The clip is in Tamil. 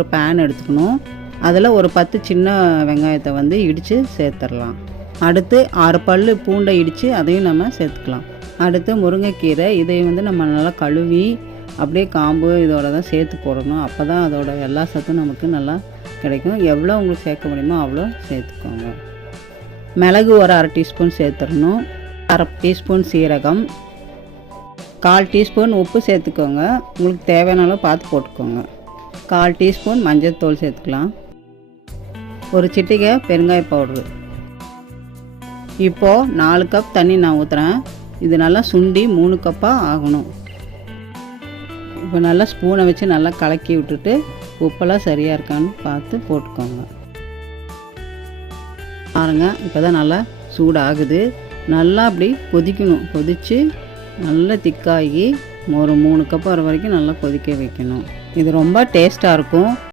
ஒரு பேன் எடுத்துக்கணும். அதில் ஒரு 10 சின்ன வெங்காயத்தை வந்து இடித்து சேர்த்துடலாம். அடுத்து 6 பல் பூண்டை இடித்து அதையும் நம்ம சேர்த்துக்கலாம். அடுத்து முருங்கைக்கீரை, இதையும் வந்து நம்ம நல்லா கழுவி அப்படியே காம்பு இதோட தான் சேர்த்து போடணும். அப்போ தான் அதோட எல்லா சத்தும் நமக்கு நல்லா கிடைக்கும். எவ்வளோ உங்களுக்கு சேர்க்க முடியுமோ அவ்வளோ சேர்த்துக்கோங்க. மிளகு ஒரு 1/2 டீஸ்பூன் சேர்த்துடணும். 1/2 டீஸ்பூன் சீரகம், 1/4 டீஸ்பூன் உப்பு சேர்த்துக்கோங்க. உங்களுக்கு தேவையான அளவு பார்த்து போட்டுக்கோங்க. 1/4 டீஸ்பூன் மஞ்சள் தூள் சேர்த்துக்கலாம். ஒரு சிட்டிகை பெருங்காய பவுட்ரு. இப்போது 4 கப் தண்ணி நான் ஊற்றுறேன். இது நல்லா சுண்டி 3 கப்பாக ஆகணும். இப்போ நல்லா ஸ்பூனை வச்சு நல்லா கலக்கி விட்டுட்டு உப்பெல்லாம் சரியாக இருக்கான்னு பார்த்து போட்டுக்கோங்க. பாருங்க, இப்போ தான் நல்லா சூடாகுது. நல்லா அப்படி கொதிக்கணும். கொதித்து நல்லா திக்காகி ஒரு 3 கப் வர வரைக்கும் நல்லா கொதிக்க வைக்கணும். இது ரொம்ப டேஸ்ட்டாக இருக்கும்.